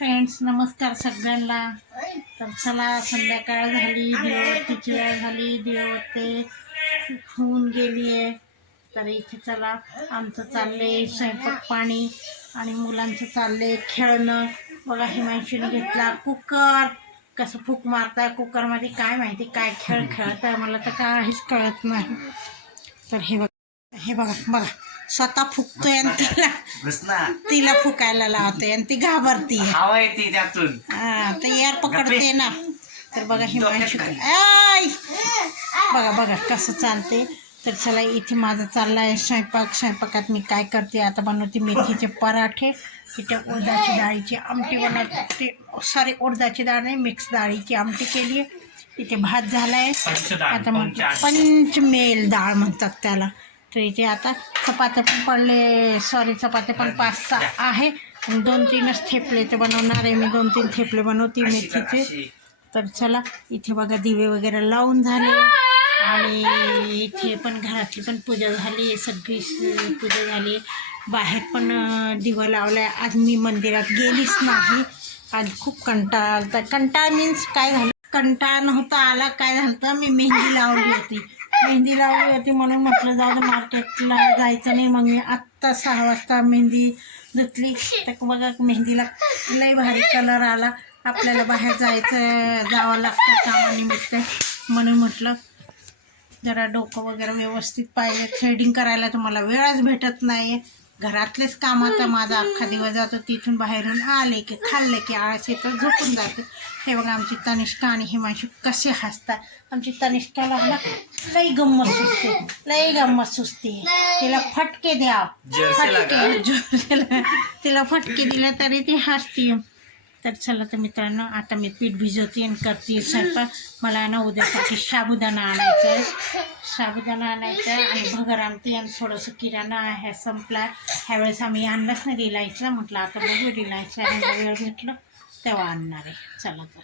Friends नमस्कार सगळ्यांना. तर चला संध्याकाळ झाली देवतीची वेळ झाली. देवते होऊन गेली आहे. तर इथे चला आमचं चाललंय स्वयंपाक पाणी आणि मुलांचं चाललंय खेळणं. बघा हिमांशीने घेतला कुकर. कसं फूक मारताय कुकरमध्ये काय माहिती काय खेळ खेळत आहे मला तर काहीच कळत नाही. तर हे बघा हे बघा बघा. स्वतः फुकतोय आणि तिला बस ना तिला फुकायला लावते आणि ती घाबरती. हवा येते त्यातून. हा तर यार पकडते ना. तर बघा हिमांशू आय बघा बघा कसं चालते. तर चला इथे माझं चाललं आहे स्वयंपाक. स्वयंपाकात मी काय करते? आता बनवते मेथीचे पराठे. इथे उडदाची डाळीची आमटी बनवते. सॉरी उडदाची डाळ नाही मिक्स डाळीची आमटी केली आहे. इथे भात झाला आहे आता मग पंचमेल डाळ म्हणतात त्याला. तर इथे आता चपात्या पण पडले सॉरी चपात्या पण पाच सहा आहे. दोन तीनच थेपले ते बनवणार आहे मी. दोन तीन थेपले बनवते मेथीचे. तर चला इथे बघा दिवे वगैरे लावून झाले. आणि इथे पण घरातली पण पूजा झाली. सगळी पूजा झाली. बाहेर पण दिवा लावलाय. आज मी मंदिरात गेलीच नाही. आज खूप कंटाळा कंटाळा मीन्स काय झालं? कंटाळा नव्हता आला. काय झालं? तर मी मेहंदी लावली होती. मेहंदी लावली होती म्हणून म्हटलं जाऊ दे मार्केटला जायचं नाही. मग मी आत्ता सहा वाजता मेहंदी धुतली. तर बघा मेहंदीला लई भारी कलर आला. आपल्याला बाहेर जायचं जावं लागतं कामानिमित्त. म्हणून म्हटलं जरा डोकं वगैरे व्यवस्थित पाहिजे. थ्रेडिंग करायला तर मला वेळच भेटत नाही घरातलेच कामात माझा अख्खा दिवस जातो तिथून बाहेरून आले की खाल्ले की आळस येतं झोपून जाते. हे बघा आमची तनिष्का आणि हिमांशू कसे हसतात. आमची तनिष्काला ना लई गंमत सुचते. लई गंमत सुचते. तिला फटके द्या. फटके. तिला फटके दिले तरी ती हसते. तर चला तर मित्रांनो आता मी पीठ भिजवते आणि करते स्वयंपाक. मला ना उद्यासाठी साबुदाणा आणायचा आहे. साबुदाणा आणायचा आहे आणि भगर आणते आणि थोडंसं किराणा ह्या संपला. ह्यावेळेस आम्ही आणलाच नाही रिलायन्सला म्हटलं आता बघू रिलायन्सला वेळ भेटलं तेव्हा आणणार आहे. चला तर.